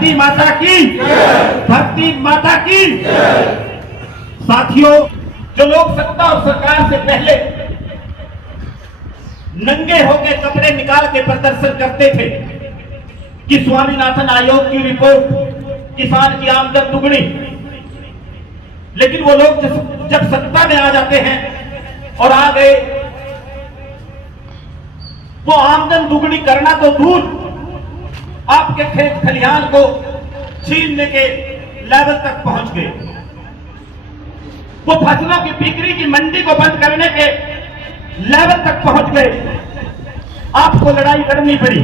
धरती माता की, धरती माता की। साथियों, जो लोग सत्ता और सरकार से पहले नंगे होकर कपड़े निकाल के प्रदर्शन करते थे कि स्वामीनाथन आयोग की रिपोर्ट किसान की आमदन दुगनी, लेकिन वो लोग जब सत्ता में आ जाते हैं और आ गए, वो आमदन दुगनी करना तो दूर, आपके खेत खलिहान को छीनने के लेवल तक पहुंच गए। वो फसलों की बिक्री की मंडी को बंद करने के लेवल तक पहुंच गए। आपको लड़ाई लड़नी पड़ी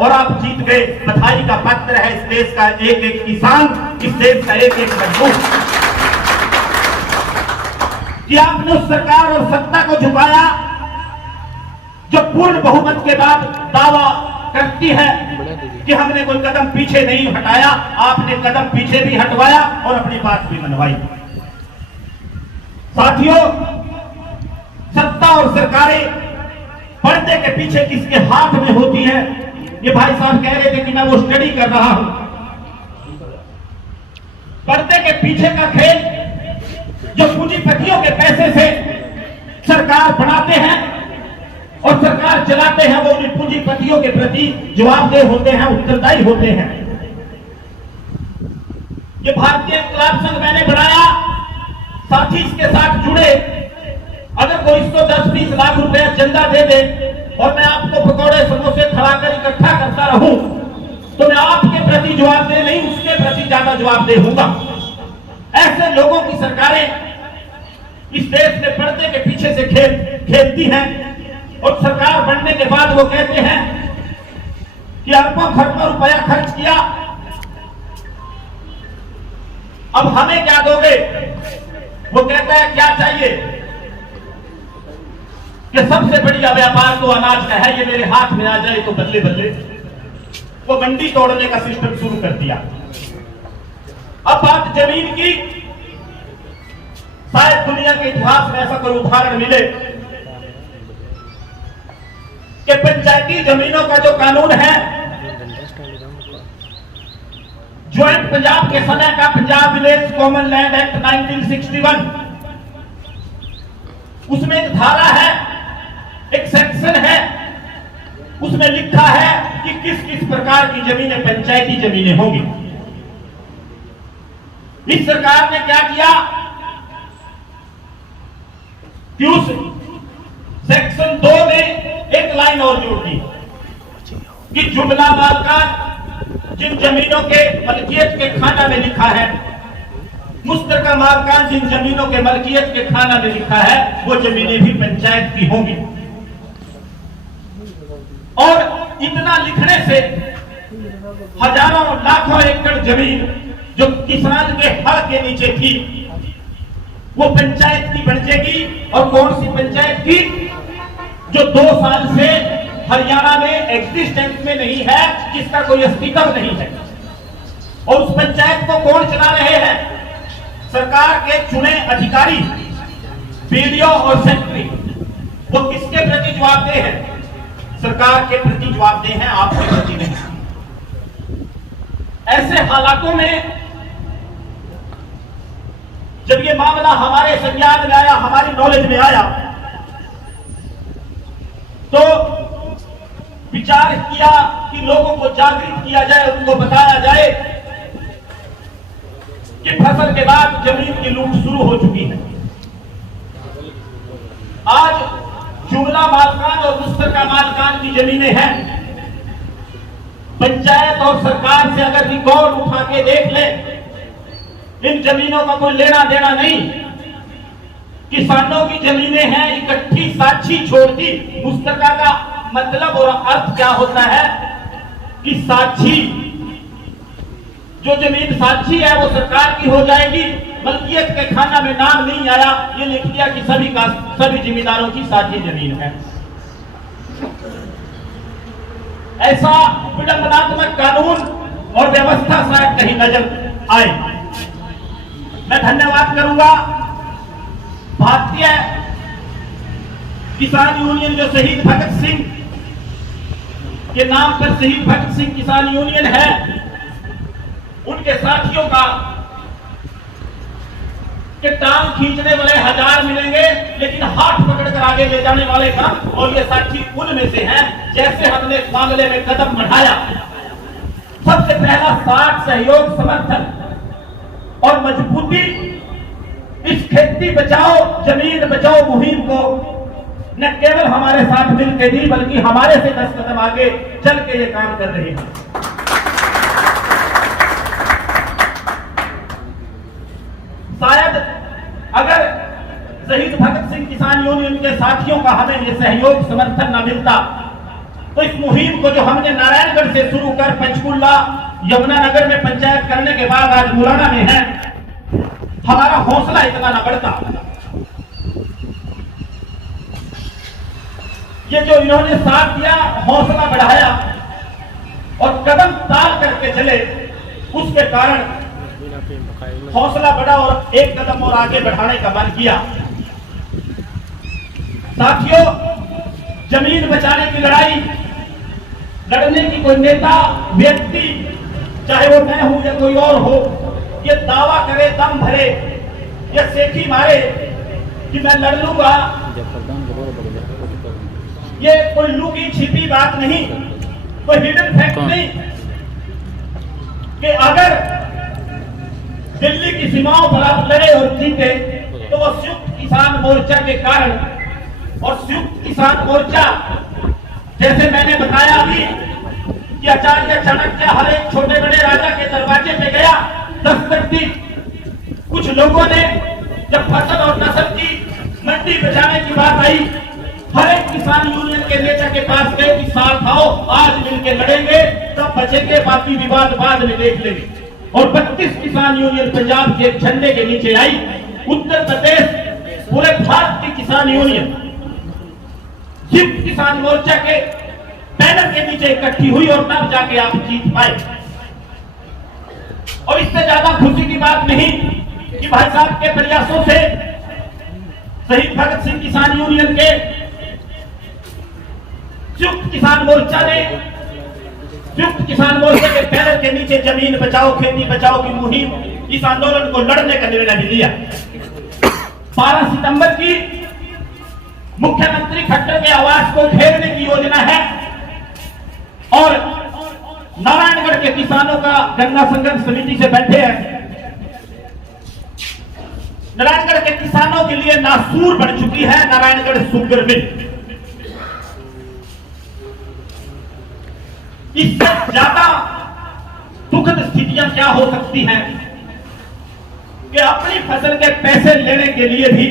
और आप जीत गए। बधाई का पत्र है इस देश का एक एक किसान, इस देश का एक एक मजदूर, कि आपने उस सरकार और सत्ता को झुकाया जो पूर्ण बहुमत के बाद दावा करती है कि हमने कोई कदम पीछे नहीं हटाया। आपने कदम पीछे भी हटवाया और अपनी बात भी मनवाई। साथियों, सत्ता और सरकारें पर्दे के पीछे किसके हाथ में होती है? ये भाई साहब कह रहे थे कि मैं वो स्टडी कर रहा हूं। पर्दे के पीछे का खेल जो पूंजीपतियों के पैसे से सरकार बनाते हैं और सरकार चलाते हैं, वो उन पूंजीपतियों के प्रति जवाबदेह होते हैं, उत्तरदायी होते हैं। ये भारतीय इनकलाब संघ मैंने बनाया, साथी इसके साथ जुड़े। अगर कोई इसको 10-20 लाख रुपया चंदा दे दे और मैं आपको पकौड़े समोसे खिलाकर इकट्ठा करता रहूं, तो मैं आपके प्रति जवाबदेह नहीं, उसके प्रति ज्यादा जवाबदेह होगा। ऐसे लोगों की सरकारें इस देश में पर्दे के पीछे से खेलती हैं और सरकार बनने के बाद वो कहते हैं कि अरबों खरबों रुपया खर्च किया, अब हमें क्या दोगे? वो कहता है क्या चाहिए कि सबसे बढ़िया व्यापार तो अनाज का है, ये मेरे हाथ में आ जाए तो बदले बदले। वो मंडी तोड़ने का सिस्टम शुरू कर दिया। अब बात जमीन की, शायद दुनिया के इतिहास में ऐसा कोई उदाहरण मिले कि पंचायती जमीनों का जो कानून है, ज्वाइंट पंजाब के समय का Punjab village common land act 1961, उसमें एक धारा है, एक सेक्शन है, उसमें लिखा है कि किस किस प्रकार की जमीनें पंचायती जमीनें होंगी। इस सरकार ने क्या किया कि उस सेक्शन 2 में एक लाइन और जोड़ दी कि जुमला मालकान जिन जमीनों के मलकियत के खाना में लिखा है, मुश्तरका मालकान जिन जमीनों के मलकियत के खाना में लिखा है, वो जमीनें भी पंचायत की होंगी। और इतना लिखने से हजारों लाखों एकड़ जमीन जो किसान के हक के नीचे थी, वो पंचायत की बन जाएगी। और कौन सी पंचायत की? जो 2 साल से हरियाणा में एग्जिस्टेंस में नहीं है, जिसका कोई अस्तित्व नहीं है। और उस पंचायत को कौन चला रहे हैं? सरकार के चुने अधिकारी, बीडीओ और सेक्रेटरी। वो किसके प्रति जवाबदेह है? सरकार के प्रति जवाबदेह हैं, आपके प्रति नहीं। ऐसे हालातों में जब ये मामला हमारे संज्ञान में आया, हमारी नॉलेज में आया, तो विचार किया कि लोगों को जागृत किया जाए, उनको बताया जाए कि फसल के बाद जमीन की लूट शुरू हो चुकी है। आज जुमला मालकान और मुश्तरका मालकान की जमीनें हैं। पंचायत और सरकार से अगर रिकॉर्ड उठा के देख ले, इन जमीनों का कोई लेना देना नहीं। किसानों की जमीनें हैं, इकट्ठी साझी छोड़ दी। मुश्तरका का मतलब और अर्थ क्या होता है कि साझी, जो जमीन साझी है वो सरकार की हो जाएगी। मलकियत के खाना में नाम नहीं आया, ये लिख दिया कि सभी जिम्मेदारों की साझी जमीन है। ऐसा विडंबनात्मक कानून और व्यवस्था शायद कहीं नजर आए। मैं धन्यवाद करूंगा भारतीय किसान यूनियन, जो शहीद भगत सिंह के नाम पर शहीद भगत सिंह किसान यूनियन है, उनके साथियों का कि टांग खींचने वाले 1000 मिलेंगे, लेकिन हाथ पकड़कर आगे ले जाने वाले कम। और ये साथी उनमें से हैं। जैसे हमने इस मामले में कदम बढ़ाया, सबसे पहला साथ, सहयोग, समर्थन और मजबूती इस खेती बचाओ जमीन बचाओ मुहिम को न केवल हमारे साथ मिलकर दी, बल्कि हमारे से 10 कदम आगे चल के ये काम कर रहे हैं। शायद अगर शहीद भगत सिंह किसान यूनियन के साथियों का हमें ये सहयोग समर्थन न मिलता, तो इस मुहिम को जो हमने नारायणगढ़ से शुरू कर पंचकुला यमुनानगर में पंचायत करने के बाद आज मुरैना में है, हमारा हौसला इतना न बढ़ता। ये जो इन्होंने साथ दिया, हौसला बढ़ाया और कदम ताल करके चले, उसके कारण हौसला बढ़ा और एक कदम और आगे बढ़ाने का मन किया। साथियों, जमीन बचाने की लड़ाई लड़ने की कोई नेता व्यक्ति, चाहे वो मैं हूं या कोई और हो, ये दावा करे, दम भरे, ये सेठी मारे कि मैं लड़ लूंगा, ये कोई लुकी छिपी बात नहीं, कोई हिडन फैक्ट नहीं कि अगर दिल्ली की सीमाओं पर आप लड़े और जीते तो वो संयुक्त किसान मोर्चा के कारण, और संयुक्त किसान मोर्चा जैसे मैंने बताया अभी कि आचार्य चाणक्य हर एक छोटे बड़े राजा के दरवाजे पे गया, दस्तक दी। कुछ लोगों ने जब फसल और नस्ल की मंडी बचाने की बात आई, हर एक किसान यूनियन के नेता के पास गए कि साथ आओ, आज मिलकर लड़ेंगे, तब बचेंगे, बाकी विवाद बाद में देख लेंगे। और 32 किसान यूनियन पंजाब के झंडे के नीचे आई। उत्तर प्रदेश पूरे भारत की किसान यूनियन संयुक्त किसान मोर्चा के बैनर के नीचे इकट्ठी हुई और तब जाके आप जीत पाए। और इससे ज्यादा खुशी की बात नहीं कि भाई साहब के प्रयासों से शहीद भगत सिंह किसान यूनियन के संयुक्त किसान मोर्चा ने संयुक्त किसान मोर्चा के बैनर के नीचे जमीन बचाओ खेती बचाओ की मुहिम, इस आंदोलन को लड़ने का निर्णय भी लिया। 12 सितंबर की मुख्यमंत्री खट्टर के आवास को घेरने की योजना है और नारायणगढ़ के किसानों का गन्ना संघर्ष समिति से बैठे हैं। नारायणगढ़ के किसानों के लिए नासूर बन चुकी है नारायणगढ़ शुगर मिल। इससे ज्यादा दुखद स्थितियां क्या हो सकती हैं कि अपनी फसल के पैसे लेने के लिए भी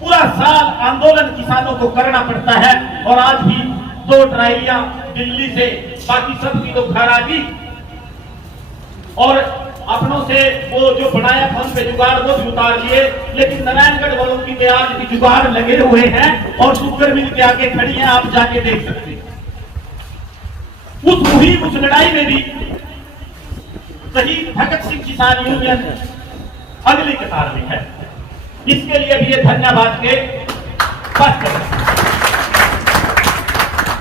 पूरा साल आंदोलन किसानों को करना पड़ता है। और आज भी 2 ट्रालियां दिल्ली से, बाकी सबकी तो घर आ गई और अपनों से वो जो बनाया फंड पे जुगाड़ वो भी उतार लिए, लेकिन नारायणगढ़ वालों की भी आज भी जुगाड़ लगे हुए हैं और शुगर मिल के आगे खड़ी है, आप जाके देख सकते हैं। उस मुहिम उस लड़ाई में भी शहीद भगत सिंह किसान यूनियन अगली कतार में है। इसके लिए भी ये धन्यवाद के पात्र हैं।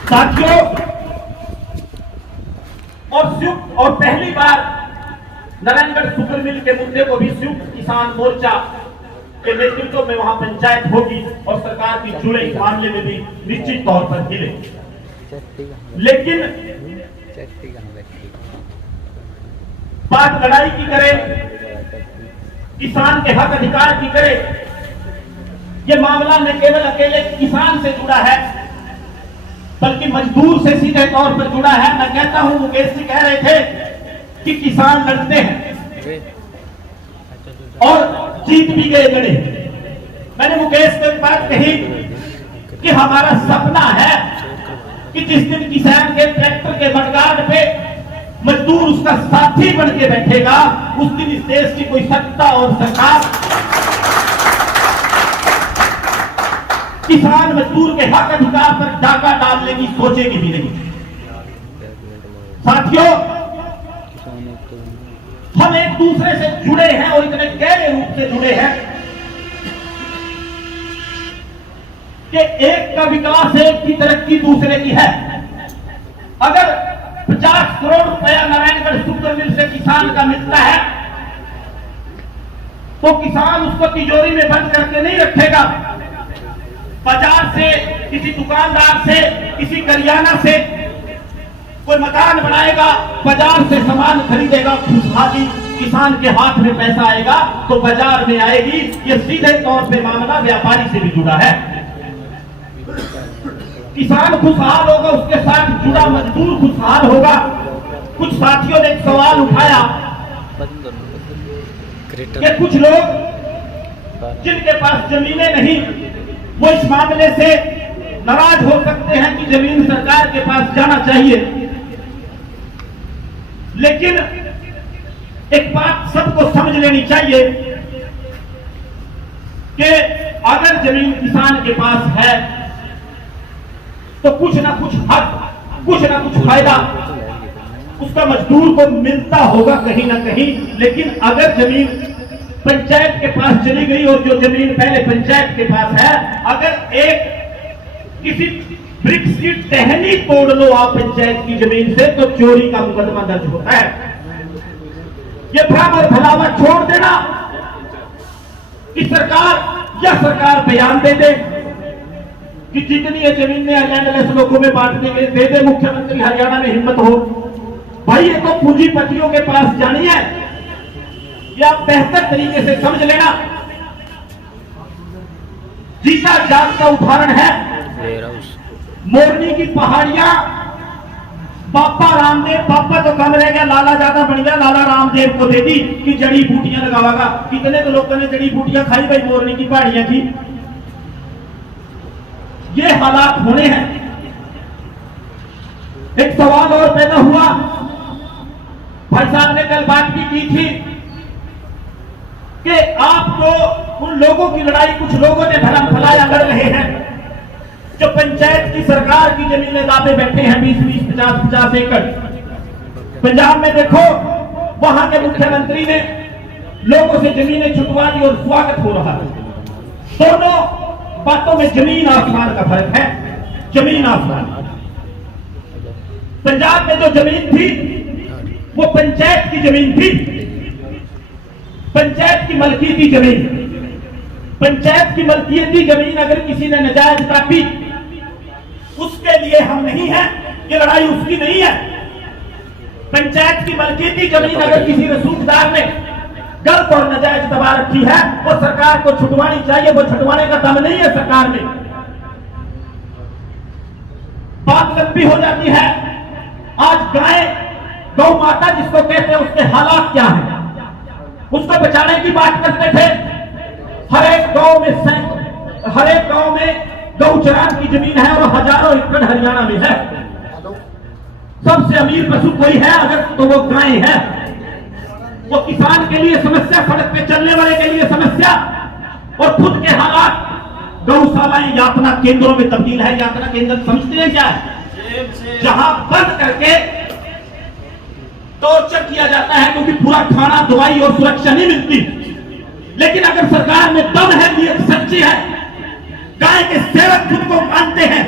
साथियों, और पहली बार नारायणगढ़ शुगर मिल के मुद्दे को भी संयुक्त किसान मोर्चा के नेतृत्व में वहां पंचायत होगी और सरकार की जुड़े इस मामले में भी निश्चित तौर पर मिले। लेकिन बात लड़ाई की करे, किसान के हक अधिकार की करे, ये मामला न केवल अकेले किसान से जुड़ा है बल्कि मजदूर से सीधे तौर पर जुड़ा है। मैं कहता हूं, मुकेश जी कह रहे थे कि किसान लड़ते हैं और जीत भी गए लड़े। मैंने मुकेश को एक बात कही कि हमारा सपना है कि जिस दिन किसान के ट्रैक्टर के मडगार्ड पे मजदूर उसका साथी बन के बैठेगा, उस दिन इस देश की कोई सत्ता और सरकार किसान मजदूर के हक अधिकार पर डाका डालने की सोचेगी भी नहीं। साथियों, हम एक दूसरे से जुड़े हैं और इतने गहरे रूप से जुड़े हैं कि एक का विकास, एक की तरक्की दूसरे की है। अगर 50 करोड़ रुपया नारायणगढ़ शुगर मिल से किसान का मिलता है तो किसान उसको तिजोरी में बंद करके नहीं रखेगा। बाजार से, किसी दुकानदार से, किसी करियाना से कोई मकान बनाएगा, बाजार से सामान खरीदेगा, खुशहाली किसान के हाथ में पैसा आएगा तो बाजार में आएगी। ये सीधे तौर पे मामला व्यापारी से भी जुड़ा है। किसान खुशहाल होगा, उसके साथ जुड़ा मजदूर खुशहाल होगा। कुछ साथियों ने एक सवाल उठाया कि कुछ लोग जिनके पास जमीनें नहीं, वो इस मामले से नाराज हो सकते हैं कि जमीन सरकार के पास जाना चाहिए। लेकिन एक बात सबको समझ लेनी चाहिए कि अगर जमीन किसान के पास है तो कुछ ना कुछ हक, कुछ ना कुछ फायदा उसका मजदूर को मिलता होगा कहीं ना कहीं। लेकिन अगर जमीन पंचायत के पास चली गई और जो जमीन पहले पंचायत के पास है, अगर एक किसी वृक्ष की टहनी तोड़ लो आप पंचायत की जमीन से तो चोरी का मुकदमा दर्ज होता है। ये भ्रम और भलावा छोड़ देना कि सरकार बयान दे दे कि जितनी ये जमीन ने लैंडलेस लोगों में बांटने के लिए दे दे, मुख्यमंत्री हरियाणा में हिम्मत हो। भाई ये तो पूंजीपतियों के पास जानी है। या बेहतर तरीके से समझ लेना, जीता जागता उदाहरण है मोरनी की पहाड़ियां। बाबा रामदेव, पापा तो कम रह गया, लाला ज्यादा बन गया, लाला रामदेव को दे दी कि जड़ी बूटियां लगावागा। कितने तो लोगों ने जड़ी बूटियां खाई भाई मोरनी की पहाड़ियां की। ये हालात होने हैं। एक सवाल और पैदा हुआ, भाई साहब ने कल बात भी की थी कि आप तो उन लोगों की लड़ाई कुछ लोगों ने भरम फलाया लड़ रहे हैं जो पंचायत की सरकार की जमीनें दावे बैठे हैं 20-20, 50-50 एकड़। पंजाब में देखो, वहां के मुख्यमंत्री ने लोगों से जमीनें छुटवा दी और स्वागत हो रहा है। दोनों बातों में जमीन आसमान का फर्क है, जमीन आसमान। पंजाब में जो जमीन थी वो पंचायत की जमीन थी, पंचायत की मलकियती जमीन। पंचायत की मलकियती जमीन अगर किसी ने नाजायज प्राप्ति, उसके लिए हम नहीं है, ये लड़ाई उसकी नहीं है। पंचायत की मलकियती जमीन अगर किसी रसूखदार ने गलत और नाजायज दबा रखी है वो सरकार को छुटवानी चाहिए। वो छुटवाने का दम नहीं है सरकार में। बात लंबी हो जाती है। आज गाय, गौ माता जिसको कहते हैं, उसके हालात क्या हैं, उसको बचाने की बात करते थे। हर एक गांव में गौचरान की जमीन है और हजारों एकड़ हरियाणा में है। सबसे अमीर पशु कोई है अगर तो वो गाय है। वो किसान के लिए समस्या, सड़क पे चलने वाले के लिए समस्या, और खुद के हालात। गौशालाएं यातना केंद्रों में तब्दील है। यातना केंद्र समझते हैं क्या है? जहां बंद करके टॉर्चर किया जाता है क्योंकि पूरा खाना, दवाई और सुरक्षा नहीं मिलती। लेकिन अगर सरकार में दम है, नीयत सच्ची है, गाय के सेवक खुद को मानते हैं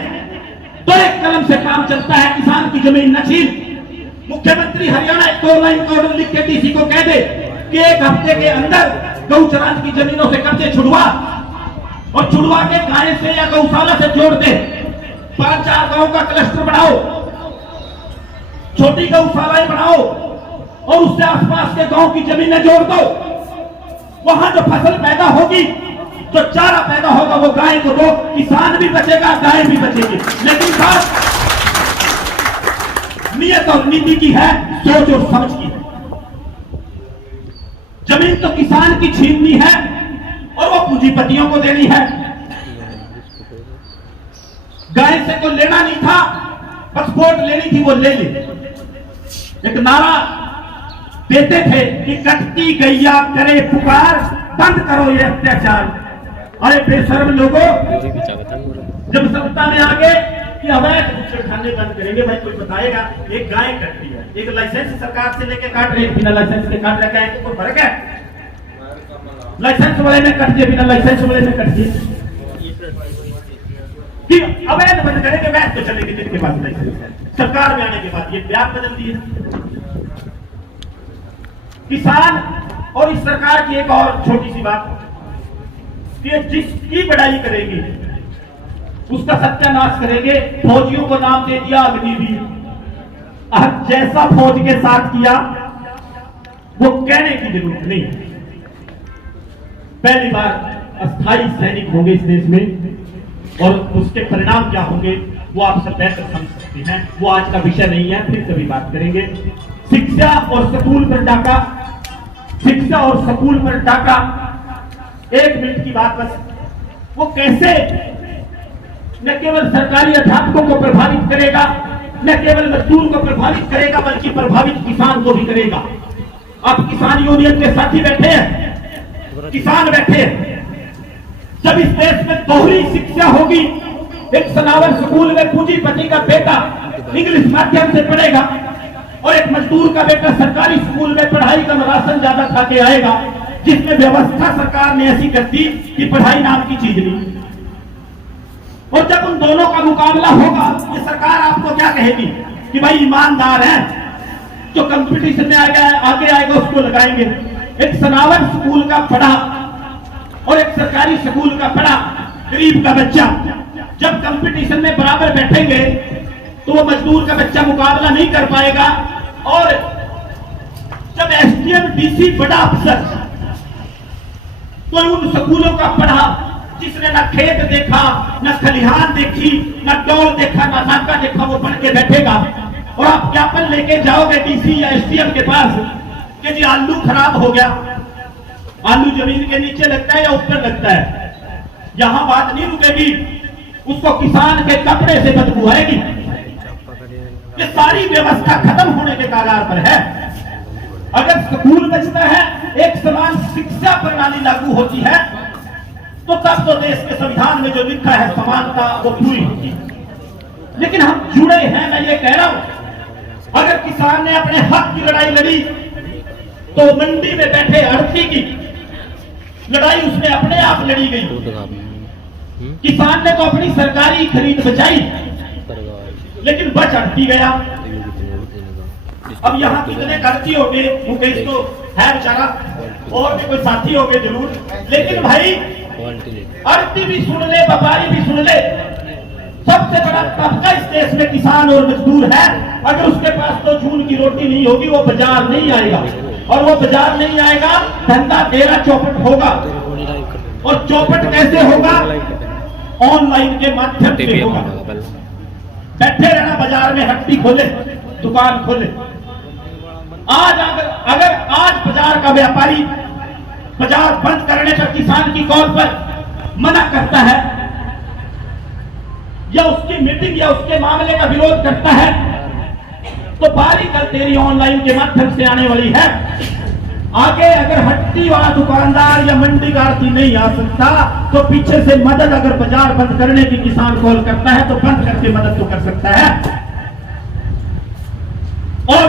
तो एक कलम से काम चलता है। किसान की जमीन न छीन। मुख्यमंत्री हरियाणा एक ऑनलाइन ऑर्डर लिख के डीसी को कह दे कि 1 हफ्ते के अंदर गौचरान की जमीनों से कब्जे छुड़वा, और छुड़वा के गाय से या गौशाला से जोड़ दे। 5-4 गांव का क्लस्टर बनाओ, छोटी गौशालाएं बनाओ और उससे आसपास के गांव की जमीनें जोड़ दो। वहां जो फसल पैदा होगी, जो चारा पैदा होगा, वो गाय को दो। किसान भी बचेगा, गाय भी बचेगी। लेकिन बात नियत और नीति की है, सोच और समझ की है। जमीन तो किसान की छीननी है और वो पूंजीपतियों को देनी है। गाय से कोई लेना नहीं था, बस वोट लेनी थी, वो ले ली। एक नारा देते थे कि कटती गैया करे पुकार, बंद करो ये अत्याचार। अरे बेशर्म लोगों, जब सत्ता में आ गए कि अवैध छेड़खानी बंद करेंगे, भाई कोई बताएगा? एक गाय कटती है, एक लाइसेंस सरकार से लेके काट रहे, बिना लाइसेंस के काट रहे, तो कोई फर्क है? लाइसेंस वाले ने कट दिए, बिना लाइसेंस वाले ने कट दिए। कि अवैध बंद करेंगे, वैध तो चलेंगे जिनके पास लाइसेंस है। सरकार में आने के बाद ये प्यार बदल दिए। किसान और इस सरकार की एक और छोटी सी बात कि जिसकी बड़ाई करेंगे उसका सत्यानाश करेंगे। फौजियों को नाम दे दिया अग्निवीर। अब जैसा फौज के साथ किया वो कहने की जरूरत नहीं। पहली बार अस्थायी सैनिक होंगे इस देश में और उसके परिणाम क्या होंगे वो आप सब बेहतर समझ सकते हैं। वो आज का विषय नहीं है, फिर कभी बात करेंगे। शिक्षा और स्कूल पर डाका, शिक्षा और स्कूल पर डाका, 1 मिनट की बात बस। वो कैसे न केवल सरकारी अध्यापकों को प्रभावित करेगा, न केवल मजदूर को प्रभावित करेगा, बल्कि प्रभावित किसान को भी करेगा। आप किसान यूनियन के साथी बैठे हैं, किसान बैठे हैं। जब इस देश में दोहरी शिक्षा होगी, एक सनावर स्कूल में पूंजीपति का बेटा इंग्लिश माध्यम से पढ़ेगा और एक मजदूर का बेटा सरकारी स्कूल में पढ़ाई का राशन ज्यादा खा के आएगा, जिसमें व्यवस्था सरकार ने ऐसी कर दी कि पढ़ाई नाम की चीज नहीं। और जब उन दोनों का मुकाबला होगा, ये सरकार आपको क्या कहेगी कि भाई ईमानदार है, जो कंपटीशन में आगे आएगा उसको लगाएंगे। एक सनावर स्कूल का पढ़ा और एक सरकारी स्कूल का पढ़ा गरीब का बच्चा जब कंपटीशन में बराबर बैठेंगे तो वो मजदूर का बच्चा मुकाबला नहीं कर पाएगा। और जब एसडीएम डीसी बड़ा अफसर कोई उन स्कूलों का पढ़ा जिसने न खेत देखा, न खलिहान देखी, न टोल देखा, न नाका देखा, वो पढ़ के बैठेगा और आप ज्ञापन लेके जाओगे डीसी या एसडीएम के पास कि जी आलू खराब हो गया। आलू जमीन के नीचे लगता है या ऊपर लगता है, यहां बात नहीं रुकेगी, उसको किसान के कपड़े से बदबू आएगी। ये सारी व्यवस्था खत्म होने के कगार पर है। अगर स्कूल बचता है, एक समान शिक्षा प्रणाली लागू होती है, तो तब तो देश के संविधान में जो लिखा है समानता वो पूरी होती है। लेकिन हम जुड़े हैं, मैं ये कह रहा हूं, अगर किसान ने अपने हक की लड़ाई लड़ी तो मंडी में बैठे आढ़ती की लड़ाई उसने अपने आप लड़ी गई। किसान ने तो अपनी सरकारी खरीद बचाई, लेकिन बच अड़ती गया। अब यहाँ कितने आढ़ती हो गए, मुकेश तो है बेचारा, और भी कोई साथी हो गए जरूर, लेकिन भाई आढ़ती भी सुन ले, व्यापारी भी सुन ले, सबसे बड़ा तबका इस देश में किसान और मजदूर है। अगर उसके पास तो जून की रोटी नहीं होगी, वो बाजार नहीं आएगा, और वो बाजार नहीं आएगा, धंधा तेरा चौपट होगा। और चौपट कैसे होगा? ऑनलाइन के माध्यम से होगा। बैठे रहना बाजार में, हट्टी खोले, दुकान खोले। आज अगर आज बाजार का व्यापारी बाजार बंद करने पर किसान की कॉल पर मना करता है या उसकी मीटिंग या उसके मामले का विरोध करता है, तो बारी कल तेरी ऑनलाइन के माध्यम से आने वाली है। आगे अगर हट्टी वाला दुकानदार या मंडी का आढ़ती नहीं आ सकता, तो पीछे से मदद अगर बाजार बंद करने की किसान कॉल करता है तो बंद करके मदद तो कर सकता है। और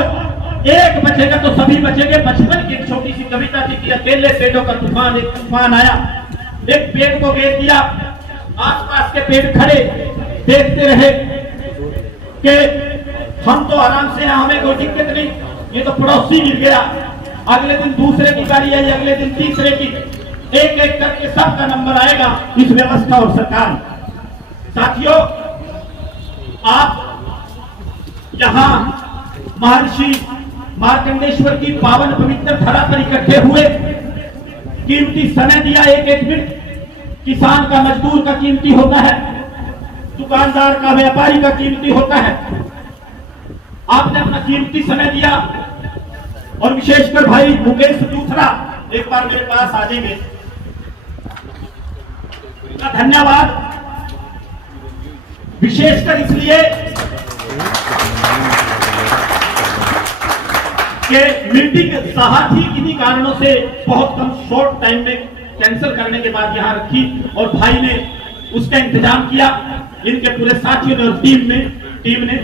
एक बचेगा तो सभी बचेंगे। बचपन की एक छोटी सी कविता थी कि अकेले पेड़ों का तूफान, एक तूफान आया, एक पेड़ को घेर दिया, आसपास के पेड़ खड़े देखते रहे कि हम तो आराम से हैं, हमें कोई दिक्कत नहीं, ये तो पड़ोसी मिल गया। अगले दिन दूसरे की बारी आई, अगले दिन तीसरे की, एक एक करके सबका नंबर आएगा इस व्यवस्था और सरकार। साथियों, आप यहां महर्षि मार्कंडेश्वर की पावन पवित्र धरा पर इकट्ठे हुए, कीमती समय दिया, एक एक मिनट किसान का, मजदूर का कीमती होता है, दुकानदार का, व्यापारी का कीमती होता है। आपने अपना कीमती समय दिया और विशेषकर भाई मुकेश दूसरा एक बार मेरे पास आ जाएंगे, धन्यवाद। विशेषकर इसलिए कि मीटिंग साहसी किन्हीं कारणों से बहुत कम शॉर्ट टाइम में कैंसिल करने के बाद यहां रखी और भाई ने उसका इंतजाम किया, इनके पूरे साथियों ने और टीम ने।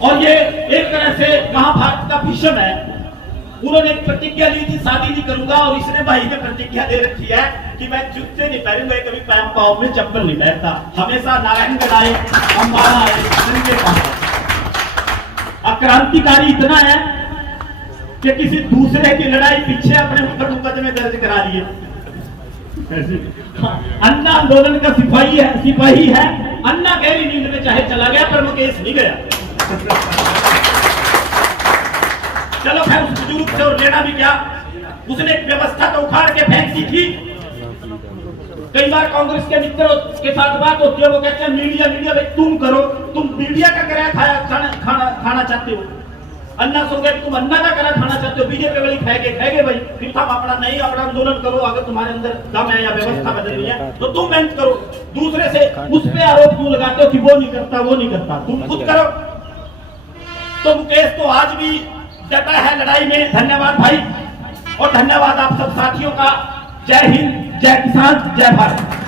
और ये एक तरह से महाभारत का भीष्म है। उन्होंने एक प्रतिज्ञा ली थी, शादी नहीं करूंगा, और इसने भाई ने प्रतिज्ञा दे रखी है कि मैं जूते नहीं पहनूंगा, कभी पांव में चप्पल नहीं पहनता, हमेशा नारायणगढ़ आए, अम्बाला आए, नंगे पांव। क्रांतिकारी इतना है कि किसी दूसरे की लड़ाई पीछे अपने ऊपर मुकदमे दर्ज करा लिए। हाँ, अन्ना आंदोलन का सिपाही है। अन्ना गहरी नींद में चाहे चला गया पर मुकेश नहीं गया। चलो खैर, उस बुजुर्ग से और लेना भी क्या, उसने व्यवस्था तो उखाड़ के फेंक दी थी। कई बार कांग्रेस के मित्रों के साथ बात होती है, वो कहते हैं मीडिया भाई तुम करो, तुम मीडिया का किराया खाना चाहते हो। अन्ना सो गए, तुम अन्ना का किराया खाना चाहते हो, बीजेपी वाली खाएगे भाई, फिर तुम अपना नहीं अपना आंदोलन करो। अगर तुम्हारे अंदर दम है या व्यवस्था बदलनी है तो तुम मेहनत करो। दूसरे से उस पे आरोप क्यों लगाते हो कि वो नहीं करता, तुम खुद करो। तो मुकेश तो आज भी डटा है लड़ाई में। धन्यवाद भाई, और धन्यवाद आप सब साथियों का। जय हिंद, जय किसान, जय भारत।